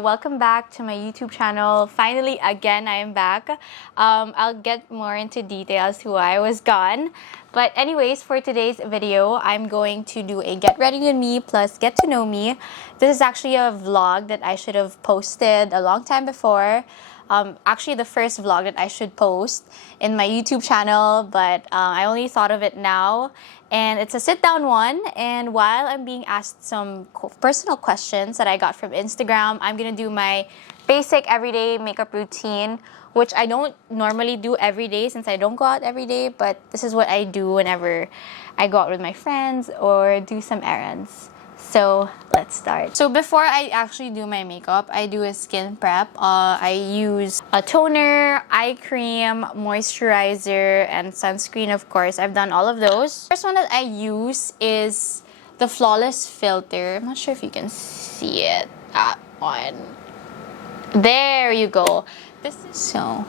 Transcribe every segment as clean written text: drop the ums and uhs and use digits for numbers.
welcome back to my YouTube channel. Finally, again, I am back. I'll get more into details to why I was gone. But anyways, for today's video, I'm going to do a get ready with me plus get to know me. This is actually a vlog that I should have posted a long time before. Actually, the first vlog that I should post in my YouTube channel, but I only thought of it now. And it's a sit-down one, and while I'm being asked some personal questions that I got from Instagram, I'm gonna do my basic everyday makeup routine, which I don't normally do every day since I don't go out every day, but this is what I do whenever I go out with my friends or do some errands. So let's start. So before I actually do my makeup, I do a skin prep. I use a toner, eye cream, moisturizer, and sunscreen, of course. I've done all of those. First one that I use is the Flawless Filter. I'm not sure if you can see it. That one. There you go. This is so.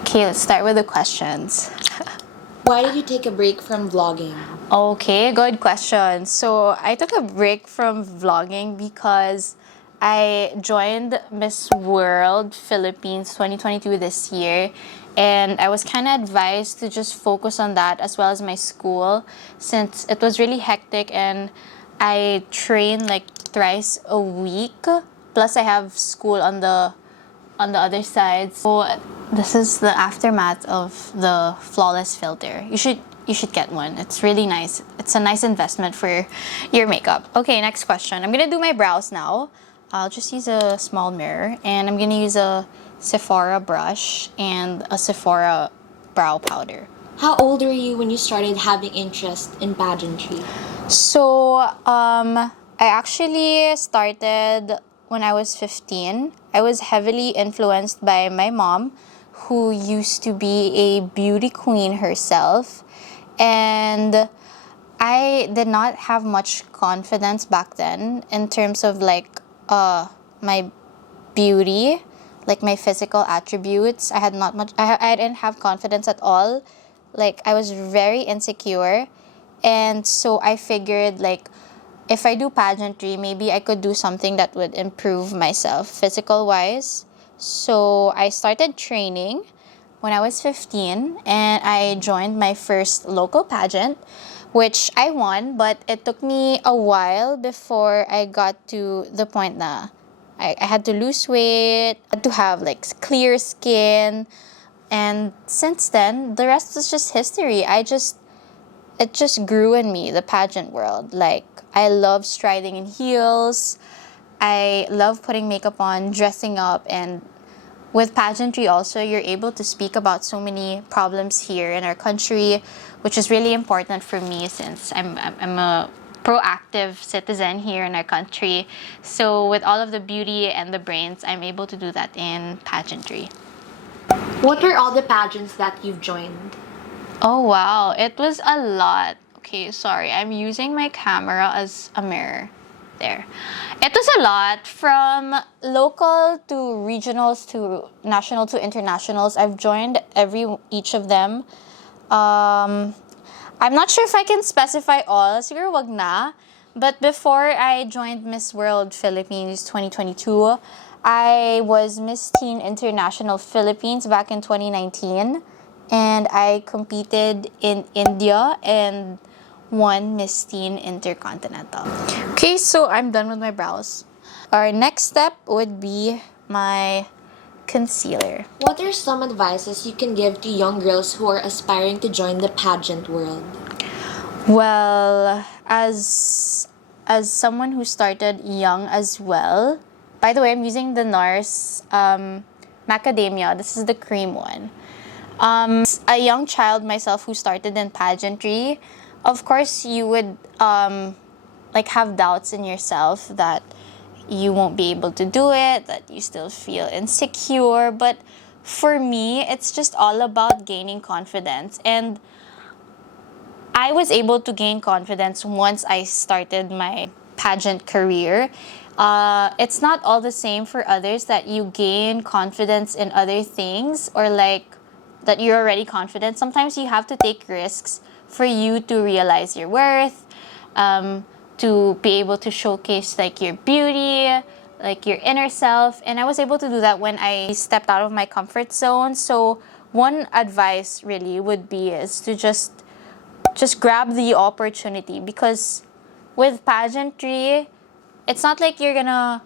Okay, let's start with the questions. Why did you take a break from vlogging? Okay, good question. So I took a break from vlogging because I joined Miss World Philippines 2022 this year, and I was kind of advised to just focus on that as well as my school since it was really hectic and I train like thrice a week, plus I have school on the other side. So this is the aftermath of the Flawless Filter. You should get one. It's really nice. It's a nice investment for your makeup. Okay, next question. I'm gonna do my brows now. I'll just use a small mirror, and I'm gonna use a Sephora brush and a Sephora brow powder. How old were you when you started having interest in pageantry? So I actually started when I was 15. I was heavily influenced by my mom, who used to be a beauty queen herself. And I did not have much confidence back then in terms of like my beauty, like my physical attributes. I had not much, I didn't have confidence at all. Like I was very insecure. And so I figured like, if I do pageantry, maybe I could do something that would improve myself physical-wise. So I started training when I was 15, and I joined my first local pageant, which I won, but it took me a while before I got to the point na I had to lose weight, had to have like clear skin, and since then, the rest was just history. It just grew in me, the pageant world. Like, I love striding in heels. I love putting makeup on, dressing up, and with pageantry also, you're able to speak about so many problems here in our country, which is really important for me since I'm a proactive citizen here in our country. So with all of the beauty and the brains, I'm able to do that in pageantry. What were all the pageants that you've joined? Oh wow, it was a lot. Okay, sorry, I'm using my camera as a mirror. There. It was a lot, from local to regionals to national to internationals. I've joined each of them. I'm not sure if I can specify all. Siguro wag na. But before I joined Miss World Philippines 2022, I was Miss Teen International Philippines back in 2019. And I competed in India and won Miss Teen Intercontinental. Okay, so I'm done with my brows. Our next step would be my concealer. What are some advices you can give to young girls who are aspiring to join the pageant world? Well, as someone who started young as well, by the way, I'm using the NARS Macadamia. This is the cream one. A young child myself who started in pageantry, of course you would like have doubts in yourself that you won't be able to do it, that you still feel insecure. But for me, it's just all about gaining confidence. And I was able to gain confidence once I started my pageant career. It's not all the same for others that you gain confidence in other things or like that you're already confident. Sometimes you have to take risks for you to realize your worth, to be able to showcase like your beauty, like your inner self, and I was able to do that when I stepped out of my comfort zone. So one advice really would be is to just grab the opportunity, because with pageantry, it's not like you're gonna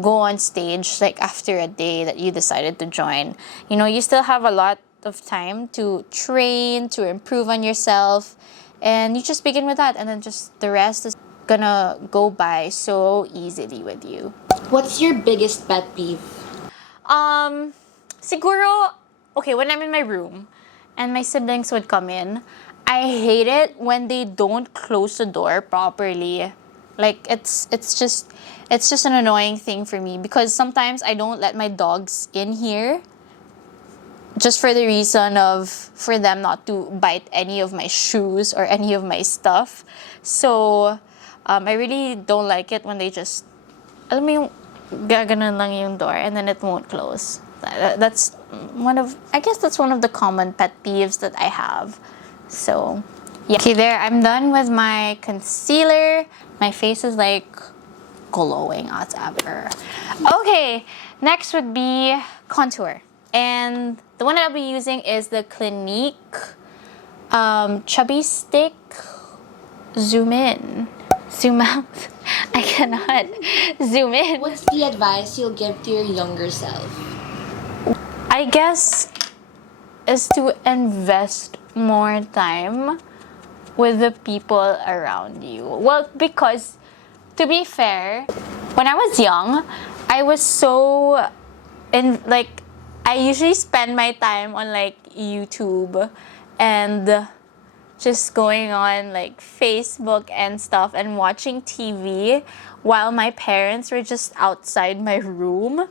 go on stage like after a day that you decided to join. You know, you still have a lot of time to train, to improve on yourself, and you just begin with that, and then just the rest is gonna go by so easily with you. What's your biggest pet peeve? Siguro, okay, when I'm in my room and my siblings would come in, I hate it when they don't close the door properly. Like it's just an annoying thing for me, because sometimes I don't let my dogs in here just for the reason of for them not to bite any of my shoes or any of my stuff. So I really don't like it when they just, alam mo yung gaganon lang yung door and then it won't close. That's one of the common pet peeves that I have. So yeah. Okay, there, I'm done with my concealer. My face is like glowing as ever. Okay, next would be contour. And the one that I'll be using is the Clinique Chubby Stick Zoom In. Zoom out. I cannot zoom in. What's the advice you'll give to your younger self? I guess is to invest more time with the people around you. Well, because to be fair, when I was young, I was so I usually spend my time on like YouTube and just going on like Facebook and stuff and watching TV while my parents were just outside my room.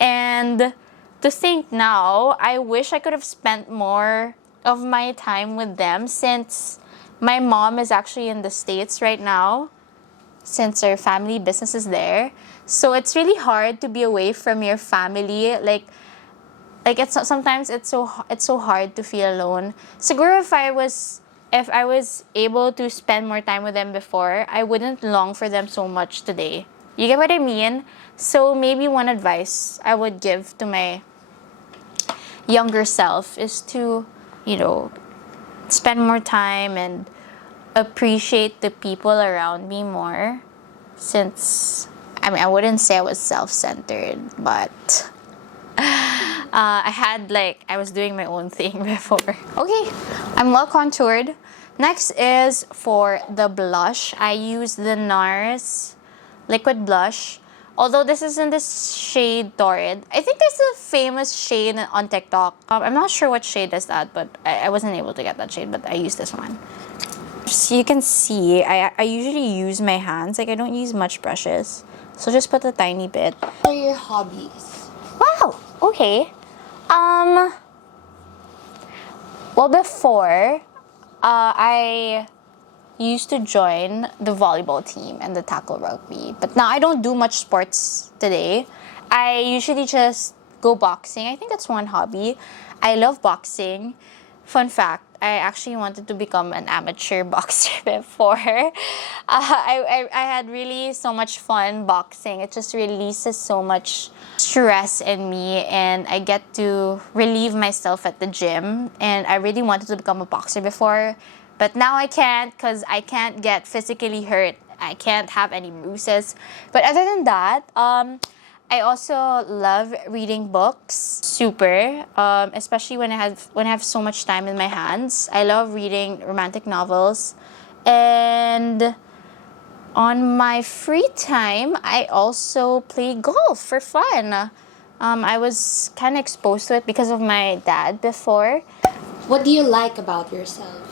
And to think now, I wish I could have spent more of my time with them, since my mom is actually in the States right now, since our family business is there. So it's really hard to be away from your family. Like sometimes it's so hard to feel alone. Siguro if I was able to spend more time with them before, I wouldn't long for them so much today. You get what I mean? So maybe one advice I would give to my younger self is to, spend more time and appreciate the people around me more. Since, I wouldn't say I was self-centered, but I was doing my own thing before. Okay, I'm well contoured. Next is for the blush. I use the NARS liquid blush. Although this is in this shade Torrid. I think there's a famous shade on TikTok. I'm not sure what shade is that, but I wasn't able to get that shade, but I used this one. So you can see, I usually use my hands. Like, I don't use much brushes. So just put a tiny bit. What are your hobbies? Wow, okay. Well, before, I used to join the volleyball team and the tackle rugby. But now I don't do much sports today. I usually just go boxing. I think that's one hobby. I love boxing. Fun fact, I actually wanted to become an amateur boxer before. I had really so much fun boxing. It just releases so much stress in me, and I get to relieve myself at the gym. And I really wanted to become a boxer before. But now I can't, because I can't get physically hurt. I can't have any bruises. But other than that, I also love reading books, super, especially when I have so much time in my hands. I love reading romantic novels. And on my free time, I also play golf for fun. I was kind of exposed to it because of my dad before. What do you like about yourself?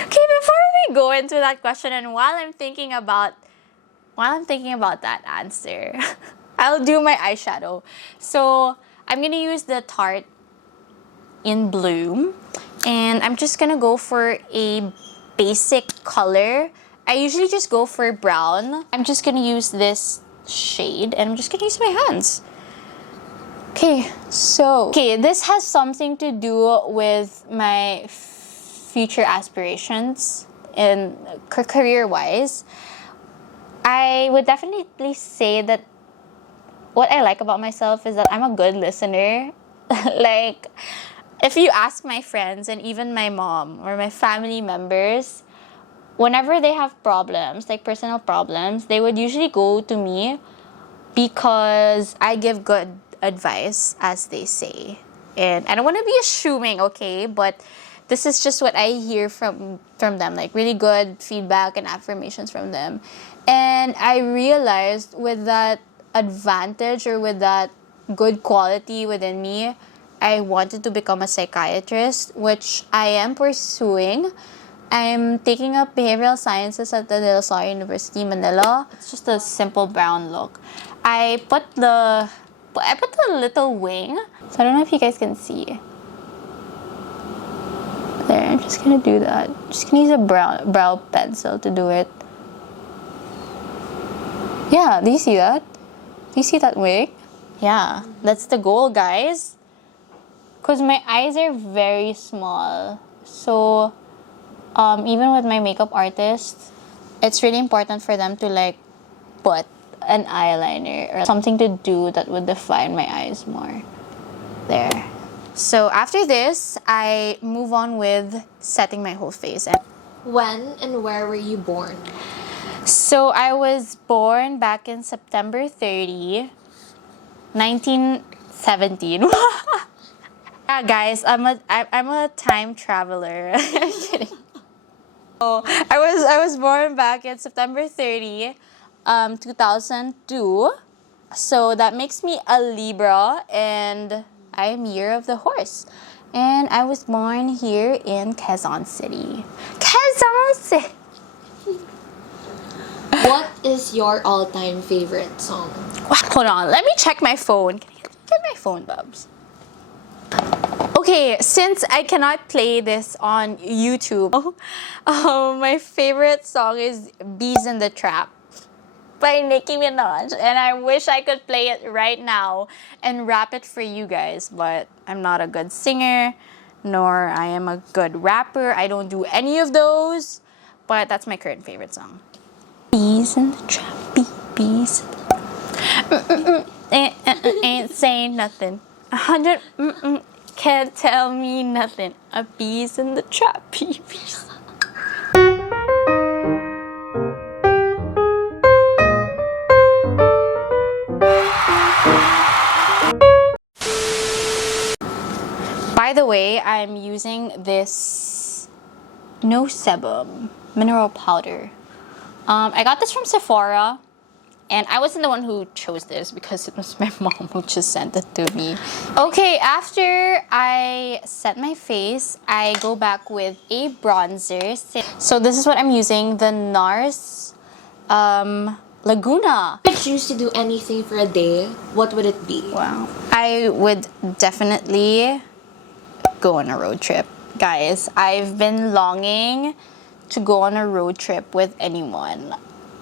Okay, before we go into that question, and while I'm thinking about that answer, I'll do my eyeshadow. So I'm gonna use the Tarte in Bloom, and I'm just gonna go for a basic color. I usually just go for brown. I'm just gonna use this shade, and I'm just gonna use my hands. Okay, this has something to do with my future aspirations in career-wise. I would definitely say that what I like about myself is that I'm a good listener. Like, if you ask my friends and even my mom or my family members, whenever they have problems, like personal problems, they would usually go to me because I give good advice, as they say. And I don't want to be assuming, okay, but this is just what I hear from them, like really good feedback and affirmations from them. And I realized with that advantage or with that good quality within me, I wanted to become a psychiatrist, which I am pursuing. I'm taking up behavioral sciences at the De La Salle University, Manila. It's just a simple brown look. I put the little wing. So I don't know if you guys can see. There, I'm just gonna do that. Just gonna use a brow pencil to do it. Yeah, do you see that? Do you see that wing? Yeah, that's the goal, guys. Because my eyes are very small. So even with my makeup artist, it's really important for them to like put an eyeliner or something to do that would define my eyes more. There. So after this, I move on with setting my whole face. When and where were you born? So I was born back in September 30, 1917. Yeah, guys, I'm a time traveler. I'm kidding. Oh, I was born back in September 30, 2002. So that makes me a Libra, and I am year of the horse. And I was born here in Quezon City. Quezon City. What is your all-time favorite song? Hold on, let me check my phone. Can you get my phone, Bubs? Okay, since I cannot play this on YouTube, my favorite song is Bees in the Trap by Nicki Minaj. And I wish I could play it right now and rap it for you guys, but I'm not a good singer, nor I am a good rapper. I don't do any of those, but that's my current favorite song. Bees in the trap, bees. Ain't saying nothing. 100 can't tell me nothing. A bees in the trap, bees. By the way, I'm using this No Sebum mineral powder. I got this from Sephora. And I wasn't the one who chose this because it was my mom who just sent it to me. Okay, after I set my face, I go back with a bronzer. So this is what I'm using, the NARS Laguna. If you choose to do anything for a day, what would it be? Wow. I would definitely go on a road trip. Guys, I've been longing to go on a road trip with anyone.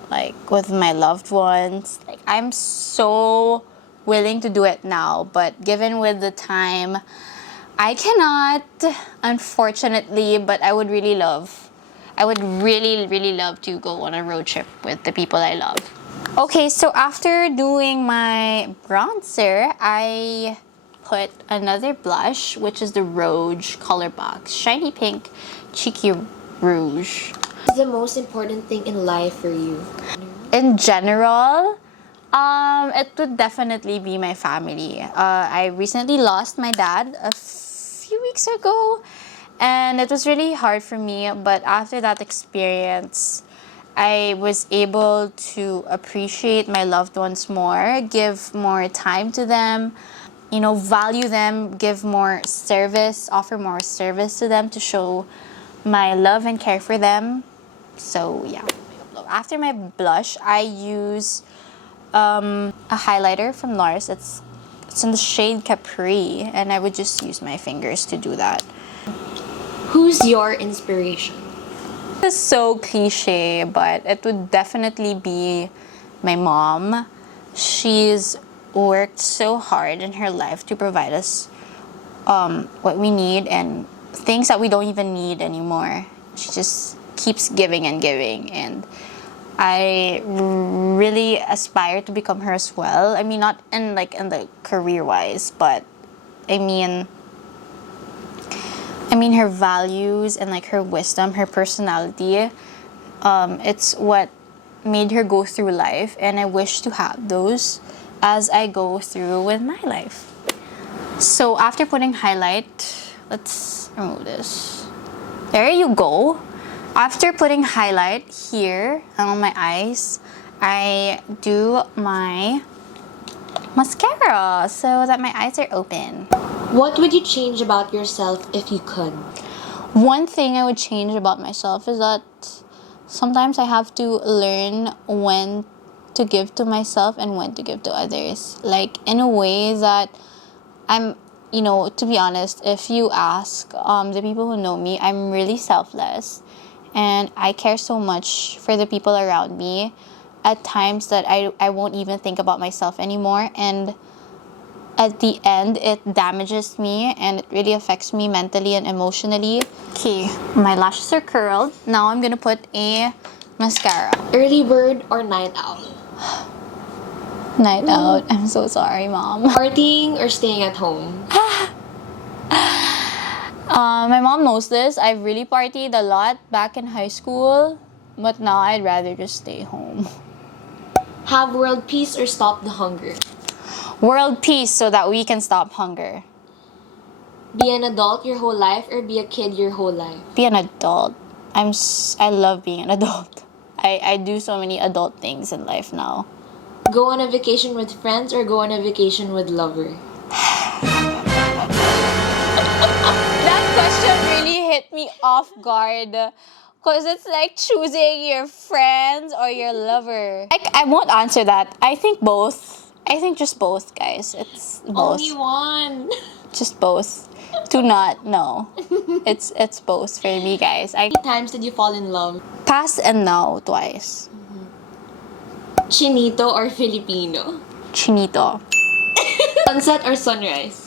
Like with my loved ones. Like I'm so willing to do it now, but given with the time, I cannot, unfortunately, but I would really love to go on a road trip with the people I love. Okay, so after doing my bronzer, I put another blush, which is the Rouge Color Box Shiny Pink Cheeky Rouge. What's the most important thing in life for you? In general, it would definitely be my family. I recently lost my dad a few weeks ago, and it was really hard for me. But after that experience, I was able to appreciate my loved ones more, give more time to them, you know, value them, give more service, offer more service to them to show my love and care for them. So yeah. After my blush, I use a highlighter from NARS. It's in the shade Capri, and I would just use my fingers to do that. Who's your inspiration? It's so cliche, but it would definitely be my mom. She's worked so hard in her life to provide us what we need and things that we don't even need anymore. She just keeps giving and giving, and I really aspire to become her as well. I mean, not in the career wise, but I mean her values and like her wisdom, her personality. It's what made her go through life, and I wish to have those as I go through with my life. So after putting highlight, let's remove this. There you go. After putting highlight here on my eyes, I do my mascara so that my eyes are open. What would you change about yourself if you could? One thing I would change about myself is that sometimes I have to learn when to give to myself and when to give to others. Like, in a way that to be honest, if you ask the people who know me, I'm really selfless. And I care so much for the people around me at times that I won't even think about myself anymore. And at the end, it damages me and it really affects me mentally and emotionally. Okay, my lashes are curled. Now I'm gonna put a mascara. Early bird or night owl? Night out. I'm so sorry, Mom. Partying or staying at home? My mom knows this. I've really partied a lot back in high school, but now I'd rather just stay home. Have world peace or stop the hunger? World peace so that we can stop hunger. Be an adult your whole life or be a kid your whole life? Be an adult. I love being an adult. I do so many adult things in life now. Go on a vacation with friends or go on a vacation with lover? That question really hit me off guard. Because it's like choosing your friends or your lover. I won't answer that. I think both. I think just both, guys. It's both. Only one. Just both. Do not, no. It's both for me, guys. How many times did you fall in love? Past and now, twice. Chinito or Filipino? Chinito. Sunset or sunrise?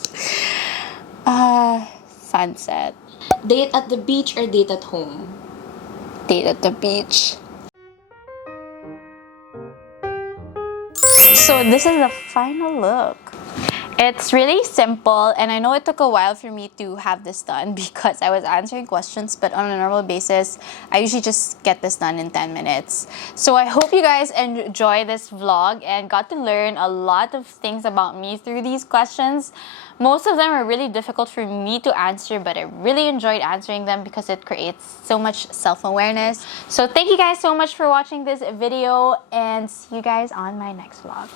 Sunset. Date at the beach or date at home? Date at the beach. So this is the final look. It's really simple, and I know it took a while for me to have this done because I was answering questions, but on a normal basis, I usually just get this done in 10 minutes. So I hope you guys enjoy this vlog and got to learn a lot of things about me through these questions. Most of them are really difficult for me to answer, but I really enjoyed answering them because it creates so much self-awareness. So thank you guys so much for watching this video, and see you guys on my next vlog.